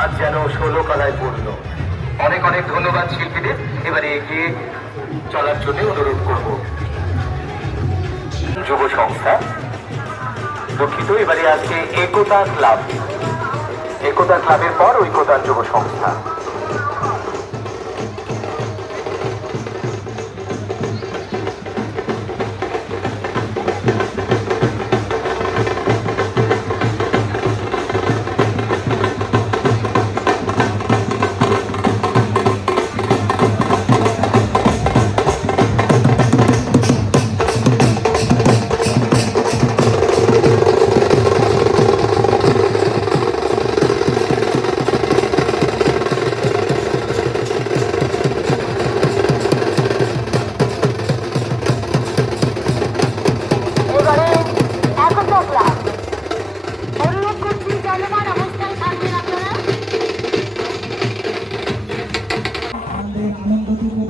আজ যেন 16 কলায় পূর্ণ। অনেক অনেক ধন্যবাদ শিল্পীদের। এবারে এগিয়ে চলার জন্য অনুরোধ করব যুব সংস্থা, দুঃখিত, এবারে আজকে একতা ক্লাব, একতা ক্লাবের পর ঐকতার যুব সংস্থা।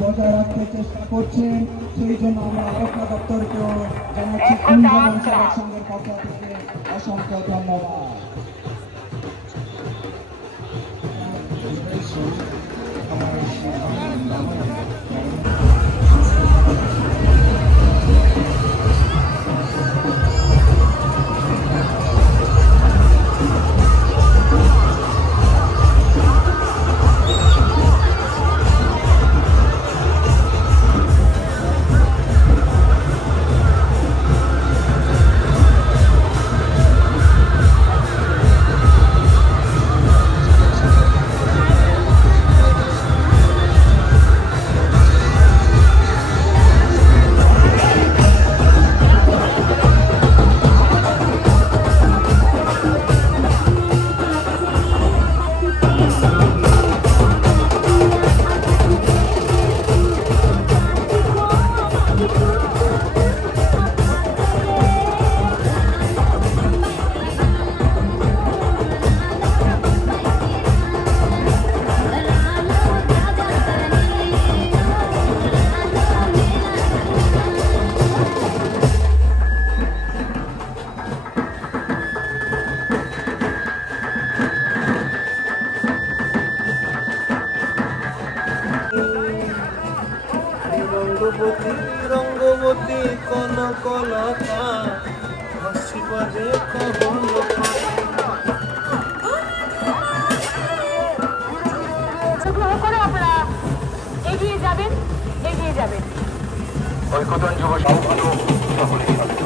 বজায় রাখতে চেষ্টা করছেন, সেই জন্য আমরা আরক্ষা দপ্তরকেও জানাচ্ছি সংঘের পক্ষ থেকে অসংখ্য ধন্যবাদ। রঙ্গবতী কনকলতা হাসি বাজে কবলতা। করে আপনারা এগিয়ে যাবেন, এগিয়ে যাবেন। ঐকতান যুব সংগঠন সকলেই যাচ্ছে।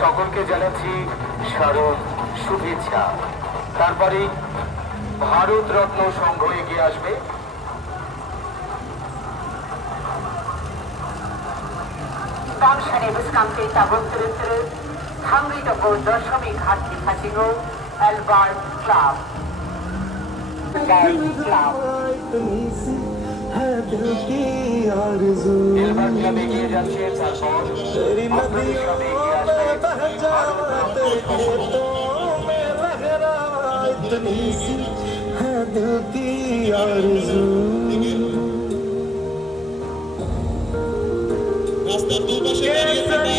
সকলকে জানাচ্ছি শারদ শুভেচ্ছা। তারপরে ভারত রত্ন সংঘ এগিয়ে আসবে। Danshane Viskamte Tabunturuturu, Hungry to go Doshami Hati Hasigo, Albert Club. Albert club এগিয়ে যাচ্ছে। তারপর আপনাদের সামনে এগিয়ে আসবে রাস্তার দুই পাশে দাঁড়িয়ে থাকা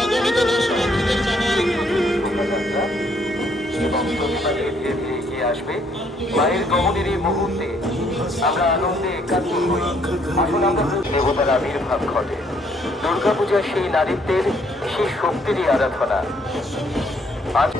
অগণিত দর্শনার্থীদের জানাই এগিয়ে আসবে। মায়ের গমনের এই মুহূর্তে আমরা আনন্দে একাত্ম হই। আসুন আমরা দেবতার আবির্ভাব ঘটে। দুর্গাপূজা সেই নারীত্বের, সেই শক্তিরই আরাধনা। আজ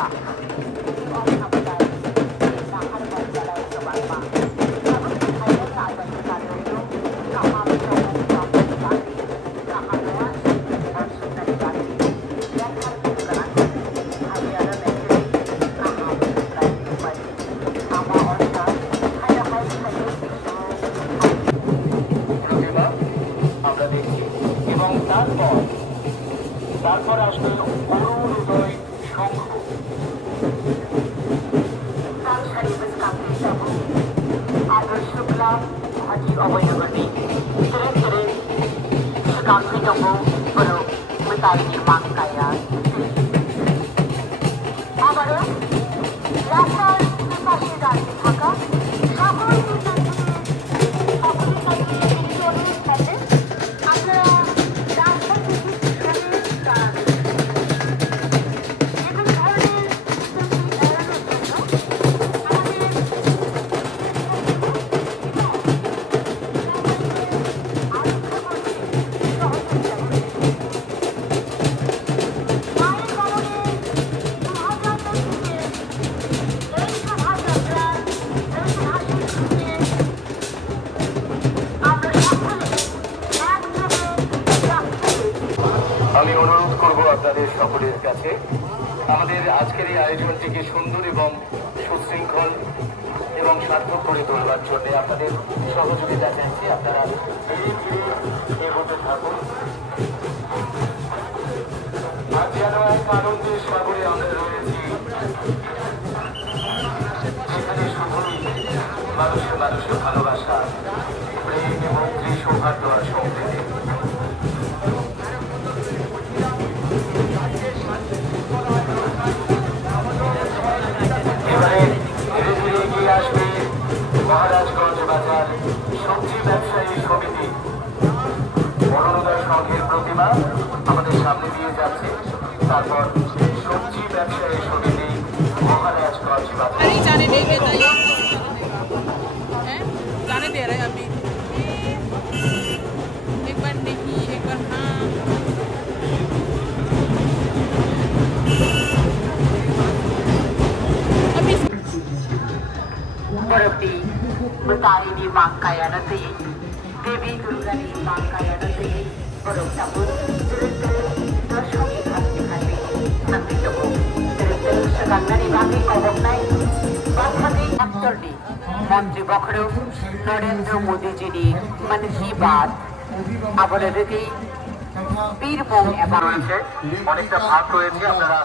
কথা অসাবধান নাহার বাচ্চারাই সবার মা এমন খাইয়ে আদর্শ কাজল কামাল চমক চমক বাড়ি কাহার নয় বর্ষকারী বাড়ি দেখার দোকান হারিয়ারা দেখে কাহার প্রায় বাড়ি আমা অর্থাৎ খাইয়া হয় খাইয়ে প্রতিমা আমরা দেখছি এবং তারপর আসবে অরুণোদয় শঙ্খ। কালসারি বিস্কান্তি সহ আদর্শ ক্লাব হাজি অবয়বনী ধীরে ধীরে সুকান্তিতম বড় মিতাইনি মাঙ্কায়া আবারও রাস্তার পাশে দাঁড়িয়ে থাকা সকল আপনারা রাস্তা থেকে দাঁড়াবেন এগুলো ধরনের এড়ানোর জন্য আমি অনুরোধ করব আপনাদের সকলের কাছে আমাদের আজকের এই আয়োজনটিকে সুন্দর এবং সুশৃঙ্খল এবং সার্থক করে তোলবার জন্য আপনাদের সহযোগিতা চাইছি। আপনারা ধীরে ধীরে এগোতে থাকুন। আজ যেন এক আনন্দের সাগরে আমরা রয়েছি, সেখানে শুধুই মানুষে মানুষের ভালোবাসা, প্রেম এবং সৌহার্দ্য আর সম্প্রীতি। এবারে ধীরে ধীরে এগিয়ে আসবে মহারাজগঞ্জ বাজার সবজি ব্যবসায়ী সমিতি। অরুণোদয় সংঘের প্রতিমা আমাদের সামনে দিয়ে যাচ্ছে, তারপর সবজি ব্যবসায়ী সমিতি মহারাজগঞ্জ বাজার। जाने देंगे जाने दे रहे हैं अभी एक बार नहीं एक बार हाँ अभी बरफी मिताइनी मांकाया नदी देवी दुर्गानी मांकाया नदी बरफ ठाकुर दर्शनी घाटे घाटे नदी तबो सुगंधानी बाकी कबक নাই বাধানি আন্তর্নি মন্ত্রী বখড় নরেন্দ্র মোদীজির মন কি বাত আবরদিতি বীরভূম এবং রয়েছে, অনেকটা ভাগ রয়েছে, আপনারা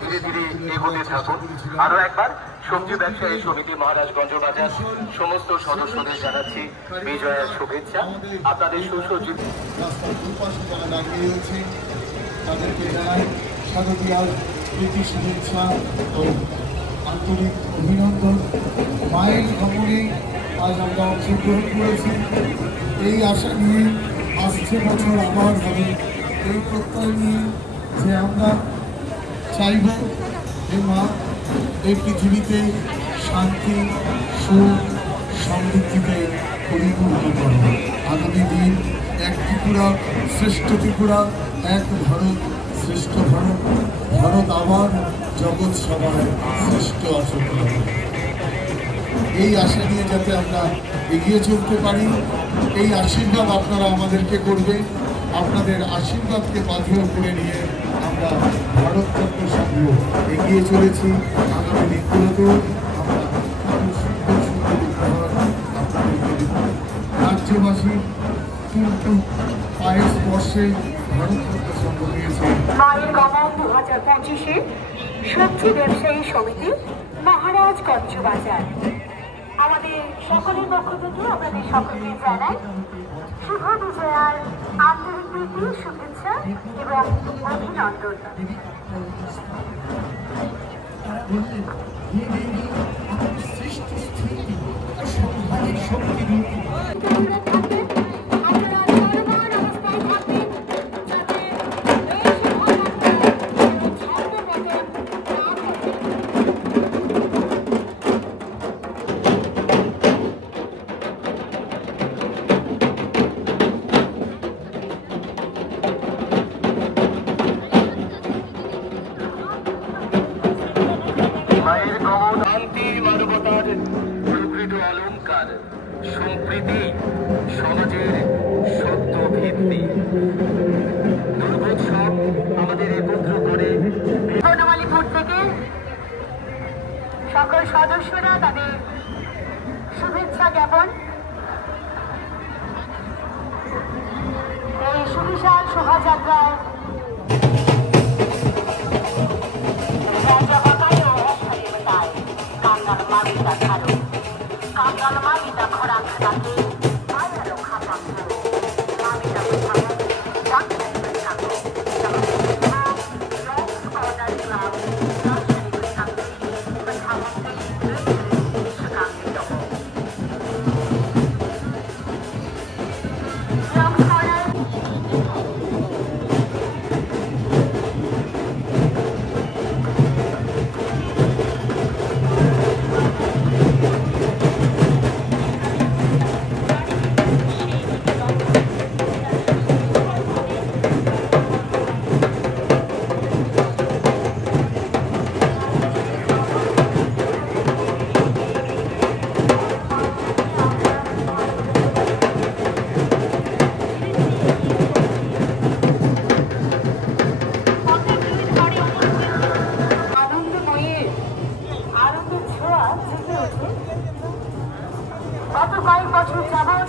ধীরে ধীরে এগোতে থাকুন। আরো একবার সবজি ব্যবসায়ী সমিতি মহারাজগঞ্জ বাজার সমস্ত সদস্যদের জানাচ্ছি বিজয়ের শুভেচ্ছা। আপনাদের সুসজ্জিত রাস্তার দুপাশে যারা দাঁড়িয়ে রয়েছে তাদেরকে জানাই স্বাগতিয়ার প্রীতি শুভেচ্ছা ও আন্তরিক অভিনন্দন। মায়ের গমনে আজ আমরা অংশগ্রহণ করেছি, এই আশা নিয়ে আসছে বছর আবার হবে, এই প্রত্যয় নিয়ে যে আমরা চাইব যে মা এই পৃথিবীতে শান্তি সুখ সমৃদ্ধিতে পরিপূর্ণ করো। আগামী দিন এক ত্রিপুরা শ্রেষ্ঠ ত্রিপুরা, এক ভারত শ্রেষ্ঠ ভারত, ভারত আবার জগৎ সবার শ্রেষ্ঠ আসন হবে। এই আশা নিয়ে যাতে আমরা এগিয়ে চলতে পারি, এই আশীর্বাদ আপনারা আমাদেরকে করবেন। আপনাদের আশীর্বাদকে বাধ্যও করে নিয়ে আমরা ভারতচন্দ্র সংঘ এগিয়ে চলেছি। আগামী দিনগুলোতেও আমরা আরও সুন্দর সুন্দর উপহার আপনাদেরকে দেব। রাজ্যবাসী কিন্তু পায়ের স্পর্শে ভারতচন্দ্র সংঘ পেয়েছে। মায়ের গমন 2025-এ সবজি ব্যবসায়ী সমিতি মহারাজগঞ্জ বাজার। আমাদের সকলের পক্ষ থেকে আপনাদের সকলকে জানাই শুভ বিজয়ার আন্তরিক প্রীতি শুভেচ্ছা এবং অভিনন্দন। সমাজের সত্য ভিত্তি। দুর্গোৎসব আমাদের একত্র করে। বনমালীপুর থেকে সকল সদস্যরা তাদের শুভেচ্ছা জ্ঞাপন। এই সুবিশাল শোভাযাত্রায় কাঙ্গাল মালিতা খরা খাতাকে আয়ালো খাতা মালিতা গত কয়েক বছর যাবৎ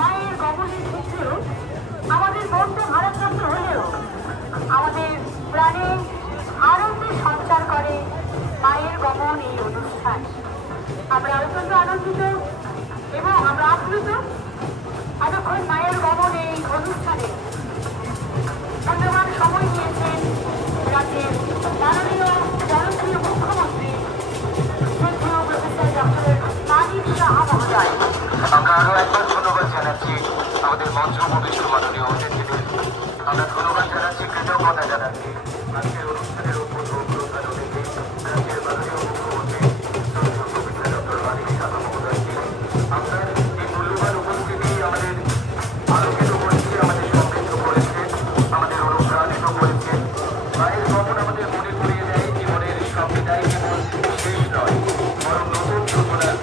মায়ের গমনের ক্ষেত্রেও আমাদের বন্ধু ভারতরত্ন হলেও আমাদের প্রাণে আনন্দের সঞ্চার করে মায়ের গমন এই অনুষ্ঠান। আমরা অত্যন্ত আনন্দিত এবং আমরা আপ্লুত এতক্ষণ মায়ের গমন এই অনুষ্ঠানে মূল্যবান সময় নিয়েছেন রাজ্যের মাননীয় জনপ্রিয় মুখ্যমন্ত্রী শ্রদ্ধেয় প্রফেসর ডক্টর নাজিব শাহ মহোদয়। আমরা আরো একবার ধন্যবাদ জানাচ্ছি আমাদের মঞ্চ উপবিষ্ট মাননীয় অতিথিদের। আমরা ধন্যবাদ জানাচ্ছি, কৃতজ্ঞতা জানাচ্ছি আজকের অনুষ্ঠানের উদ্বোধন প্রধান অতিথি রাজ্যের মাননীয় মুখ্যমন্ত্রী শ্রদ্ধেয় প্রফেসর ডক্টর নাজিব শাহ মহোদয়কে। আপনার এই মূল্যবান উপস্থিতি আমাদের আলোকিত করেছে, আমাদের সমৃদ্ধ করেছে, আমাদের অনুপ্রাণিত করেছে। মায়ের গমন আমাদের মনে করিয়ে দেয় জীবনের সব বিদায় কেবল শেষ নয়, বরং নতুন সূচনার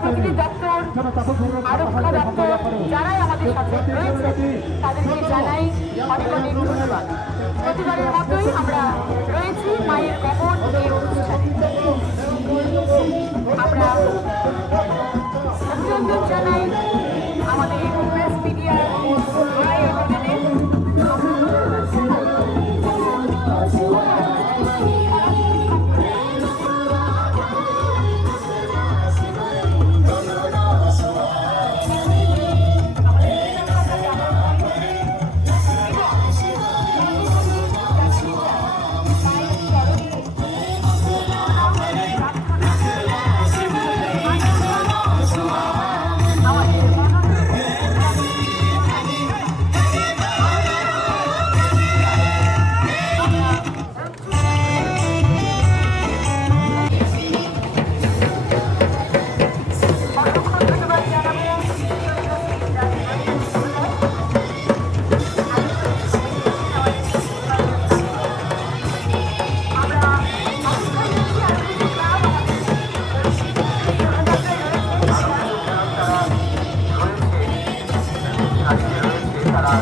প্রতিটি দপ্তর, আরক্ষা দপ্তর যারাই আমাদের সাথে রয়েছে তাদেরকে জানাই অনেক অনেক ধন্যবাদ। প্রতিবারের মতোই আমরা রয়েছি মায়ের গমন এই অনুষ্ঠানে। আমরা অভিনন্দন জানাই আমাদের প্রেস মিডিয়ার মায়ের হোটেলে তারা